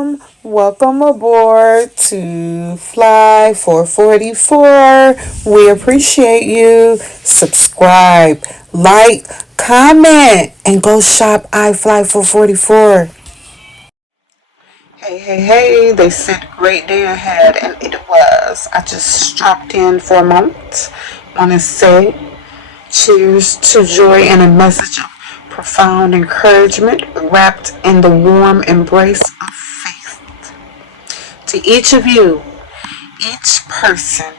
Welcome aboard to FLY444. We appreciate you. Subscribe, like, comment, and go shop FLY444. Hey, they said great day ahead, and it was. I just dropped in for a moment. Want to say cheers to joy and a message of profound encouragement wrapped in the warm embrace of faith. To each of you, each person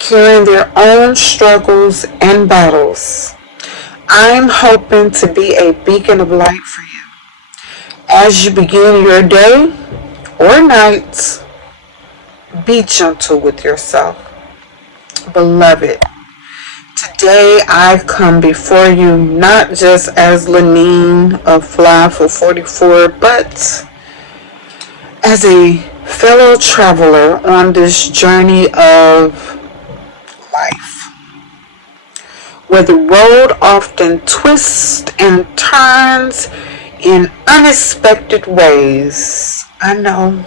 carrying their own struggles and battles, I'm hoping to be a beacon of light for you. As you begin your day or night, be gentle with yourself. Beloved, today I come before you not just as Lenine of FLY444, but as a fellow traveler on this journey of life, where the road often twists and turns in unexpected ways. I know,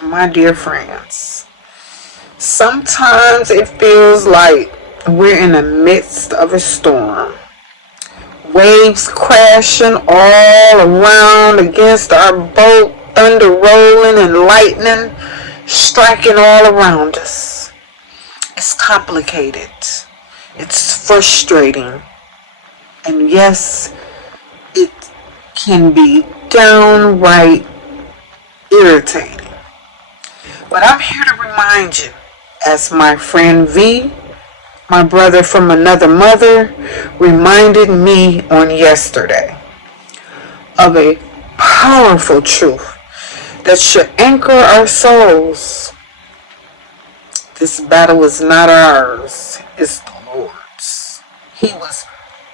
my dear friends, sometimes it feels like we're in the midst of a storm. Waves crashing all around against our boat, thunder rolling and lightning striking all around us. It's complicated. It's frustrating. And yes, it can be downright irritating. But I'm here to remind you, as my friend V, my brother from another mother, reminded me on yesterday, of a powerful truth that should anchor our souls. This battle is not ours, it's the Lord's. He was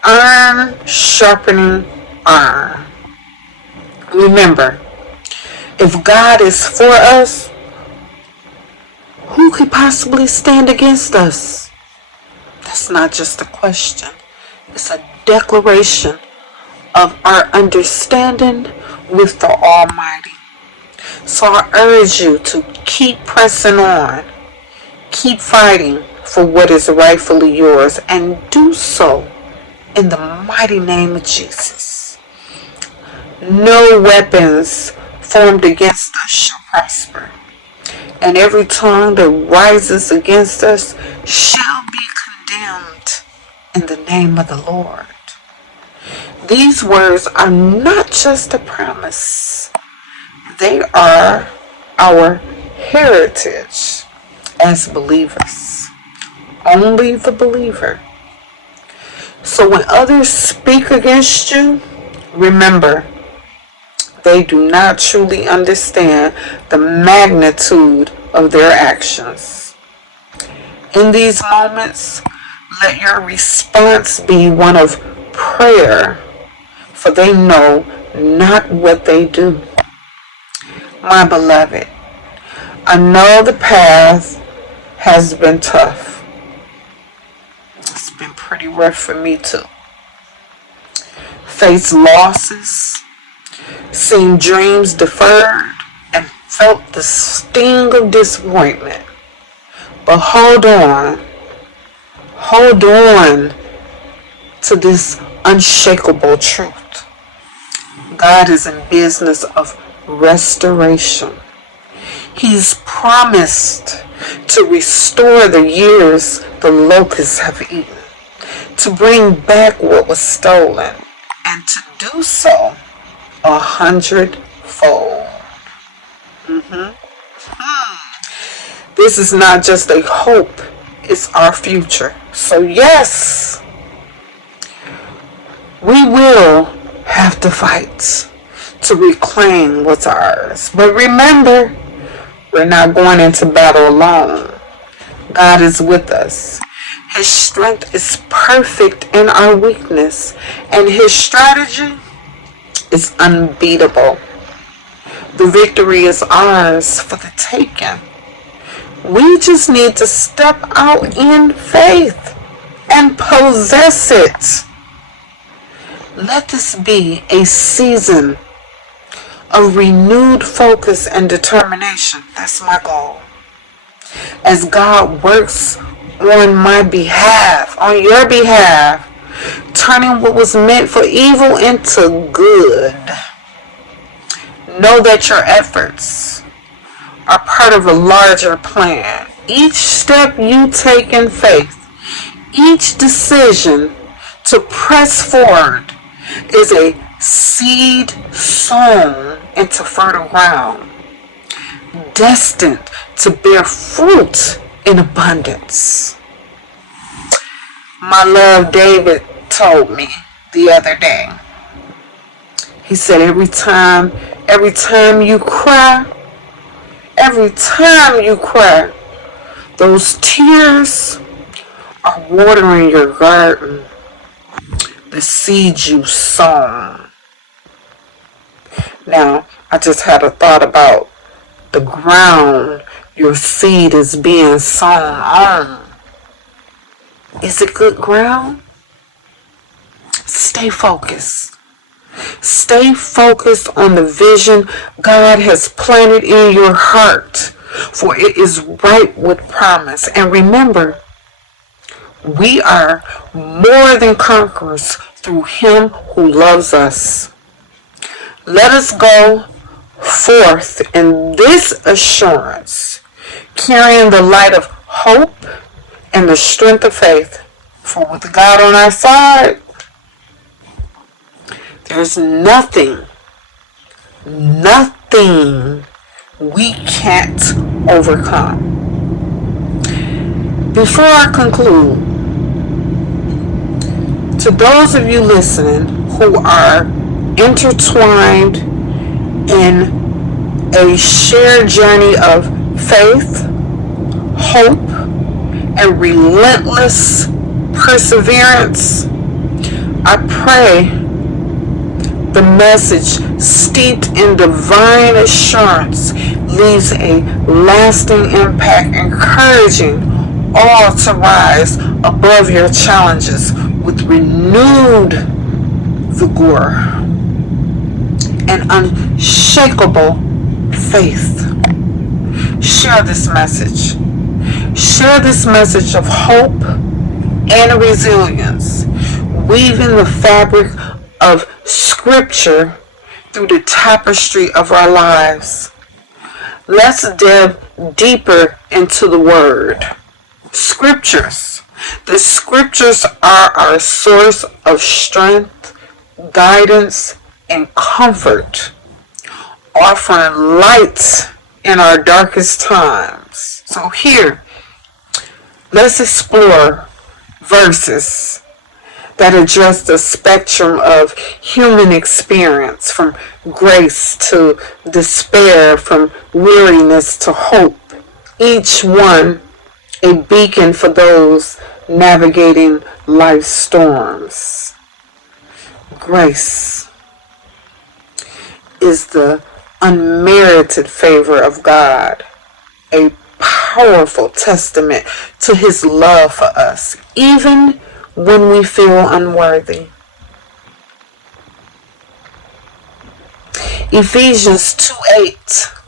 iron sharpening iron. Remember, if God is for us, who could possibly stand against us? That's not just a question. It's a declaration of our understanding with the Almighty. So I urge you to keep pressing on. Keep fighting for what is rightfully yours, and do so in the mighty name of Jesus. No weapons formed against us shall prosper, and every tongue that rises against us shall be condemned in the name of the Lord. These words are not just a promise. They are our heritage as believers. Only the believer. So when others speak against you, remember, they do not truly understand the magnitude of their actions. In these moments, let your response be one of prayer, for they know not what they do. My beloved, I know the path has been tough. It's been pretty rough for me too. Faced losses, seen dreams deferred, and felt the sting of disappointment. But hold on to this unshakable truth. God is in business of restoration. He's promised to restore the years the locusts have eaten, to bring back what was stolen, and to do so 100-fold. This is not just a hope, it's our future. So yes, we will have to fight to reclaim what's ours. But remember, we're not going into battle alone. God is with us. His strength is perfect in our weakness, and His strategy is unbeatable. The victory is ours for the taking. We just need to step out in faith and possess it. Let this be a season of renewed focus and determination. That's my goal. As God works on my behalf, on your behalf, turning what was meant for evil into good. Know that your efforts are part of a larger plan. Each step you take in faith, each decision to press forward is a seed sown into fertile ground, destined to bear fruit in abundance. My love David told me the other day. He said, every time you cry, those tears are watering your garden, the seeds you sown. Now, I just had a thought about the ground your seed is being sown on. Is it good ground? Stay focused. Stay focused on the vision God has planted in your heart, for it is ripe with promise. And remember, we are more than conquerors through Him who loves us. Let us go forth in this assurance, carrying the light of hope and the strength of faith. For with God on our side, there's nothing we can't overcome. Before I conclude, to those of you listening who are intertwined in a shared journey of faith, hope, and relentless perseverance, I pray the message, steeped in divine assurance, leaves a lasting impact, encouraging all to rise above your challenges with renewed vigor and unshakable faith. Share this message. Share this message of hope and resilience, weaving the fabric of Scripture through the tapestry of our lives. Let's delve deeper into the Word. Scriptures. The Scriptures are our source of strength, guidance, and comfort, offering light in our darkest times. So here, let's explore verses that address the spectrum of human experience, from grace to despair, from weariness to hope, each one a beacon for those navigating life's storms. Grace is the unmerited favor of God, a powerful testament to His love for us, even when we feel unworthy. Ephesians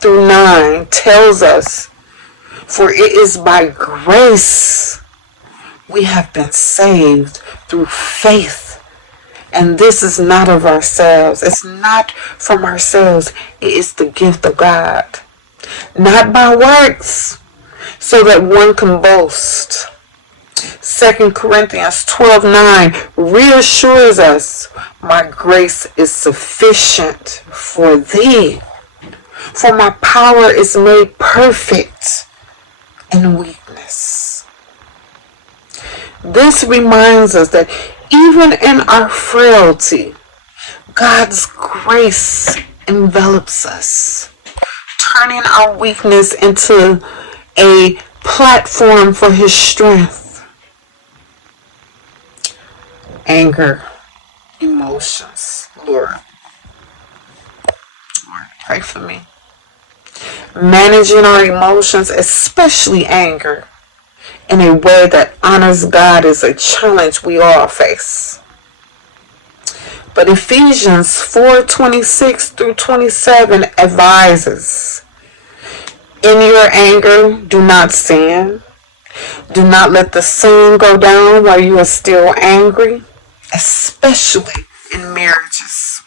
2:8-9 tells us, for it is by grace we have been saved through faith. And this is not of ourselves. It's not from ourselves. It is the gift of God. Not by works, so that one can boast. 2 Corinthians 12:9 reassures us, my grace is sufficient for thee, for my power is made perfect in weakness. This reminds us that even in our frailty, God's grace envelops us, turning our weakness into a platform for His strength. Anger, emotions, Lord, pray for me. Managing our emotions, especially anger, in a way that honors God is a challenge we all face. But Ephesians 4:26 through 27 advises, in your anger, do not sin. Do not let the sun go down while you are still angry, especially in marriages.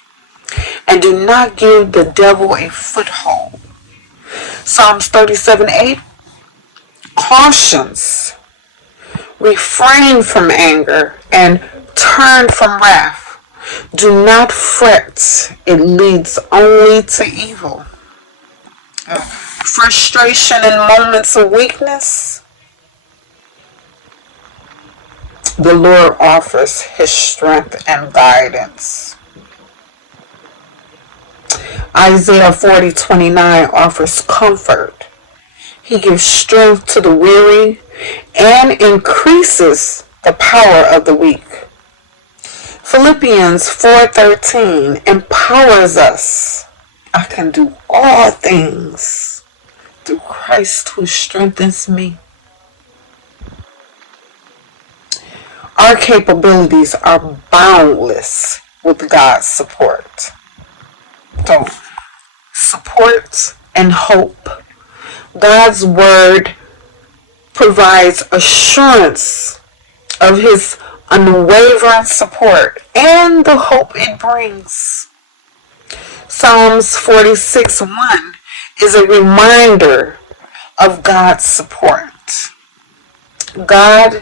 And do not give the devil a foothold. Psalms 37:8 cautions, refrain from anger and turn from wrath. Do not fret, it leads only to evil. Frustration in moments of weakness, the Lord offers his strength and guidance. Isaiah 40:29 offers comfort. He gives strength to the weary and increases the power of the weak. Philippians 4:13 empowers us. I can do all things through Christ who strengthens me. Our capabilities are boundless with God's support. So, support and hope. God's word provides assurance of his unwavering support and the hope it brings. Psalms 46:1 is a reminder of God's support. God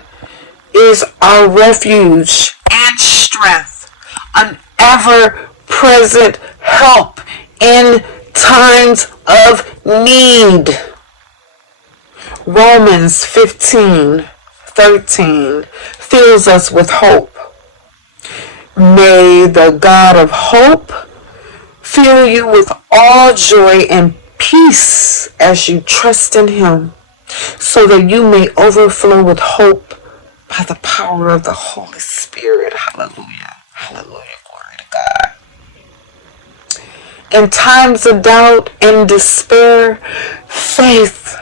is our refuge and strength, an ever-present help in times of need. Romans 15:13 fills us with hope. May the God of hope fill you with all joy and peace as you trust in him, so that you may overflow with hope by the power of the Holy Spirit. Hallelujah. Hallelujah. Glory to God. In times of doubt and despair, faith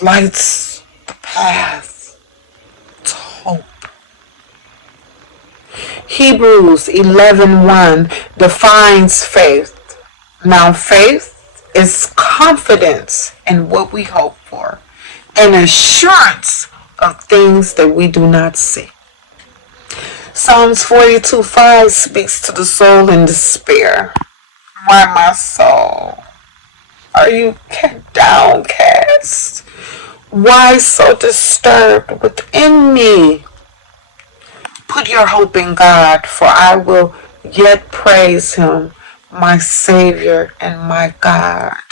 lights the path to hope. Hebrews 11:1 defines faith. Now faith is confidence in what we hope for, an assurance of things that we do not see. Psalms 42:5 speaks to the soul in despair. Why, my soul, are you downcast? Why so disturbed within me? Put your hope in God, for I will yet praise him, my Savior and my God.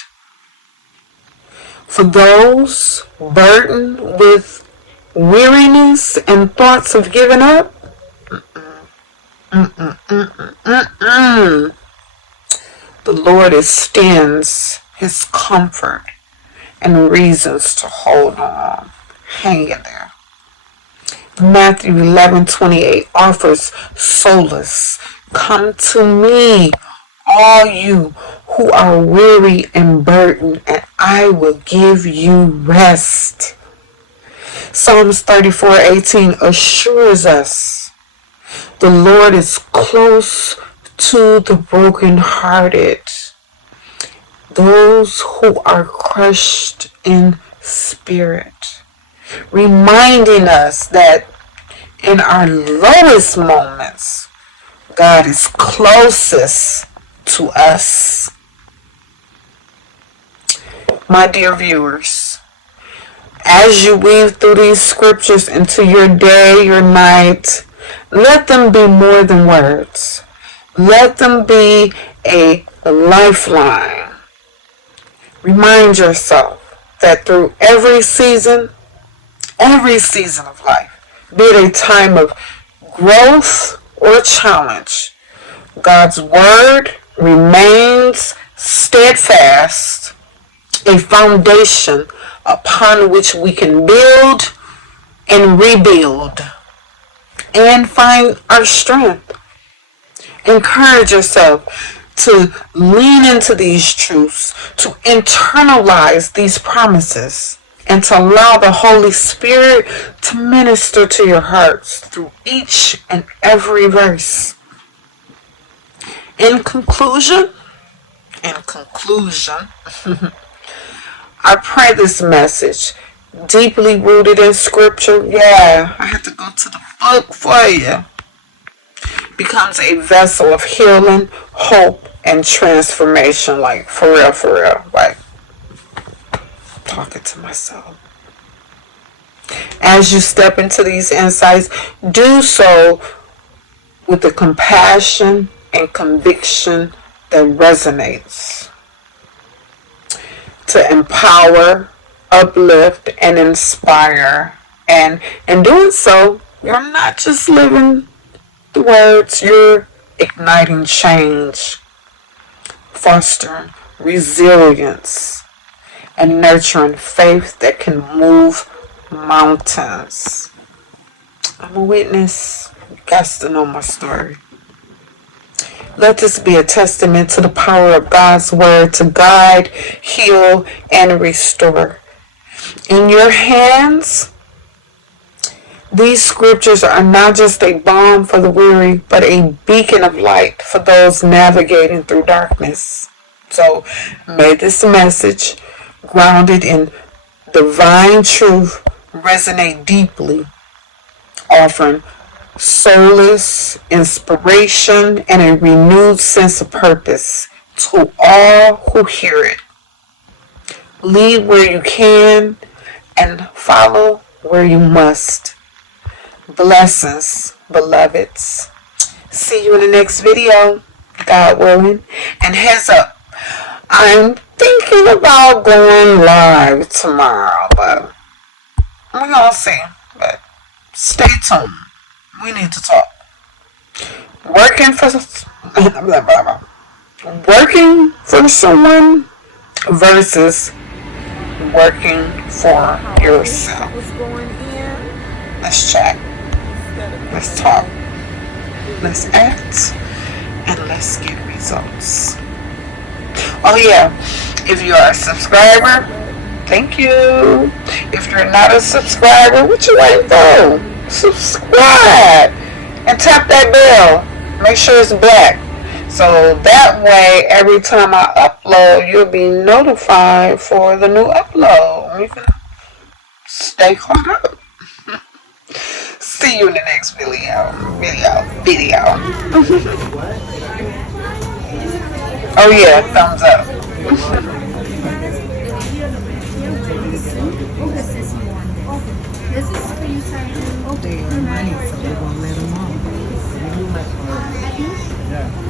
For those burdened with weariness and thoughts of giving up, the Lord extends his comfort and reasons to hold on. Hang in there. Matthew 11:28 offers solace. Come to me, all you who are weary and burdened, and I will give you rest. Psalms 34:18 assures us the Lord is close to the brokenhearted, those who are crushed in spirit, reminding us that in our lowest moments, God is closest to us. My dear viewers, as you weave through these scriptures into your day, your night, let them be more than words. Let them be a lifeline. Remind yourself that through every season of life, be it a time of growth or challenge, God's word remains steadfast, a foundation upon which we can build and rebuild and find our strength. Encourage yourself to lean into these truths, to internalize these promises, and to allow the Holy Spirit to minister to your hearts through each and every verse. In conclusion, I pray this message, deeply rooted in scripture, yeah, I had to go to the book for you, becomes a vessel of healing, hope, and transformation. Like, for real. Like, talking to myself. As you step into these insights, do so with the compassion and conviction that resonates. To empower, uplift, and inspire. And in doing so, you're not just living the words, you're igniting change, fostering resilience, and nurturing faith that can move mountains. I'm a witness. You guys to know my story. Let this be a testament to the power of God's word to guide, heal, and restore. In your hands, these scriptures are not just a balm for the weary, but a beacon of light for those navigating through darkness. So may this message, grounded in divine truth, resonate deeply, offering solace, inspiration, and a renewed sense of purpose to all who hear it. Lead where you can and follow where you must. Blessings, beloveds. See you in the next video, God willing. And heads up, I'm thinking about going live tomorrow, but we're gonna see. But stay tuned. We need to talk. Working for someone versus working for yourself. Let's chat. Let's talk. Let's act. And let's get results. Oh yeah, if you are a subscriber, thank you. If you're not a subscriber, what you waiting for? Subscribe and tap that bell. Make sure it's black. So that way, every time I upload, you'll be notified for the new upload. You can stay caught up. See you in the next video. Oh yeah, thumbs up. They owe money, so they won't let them on.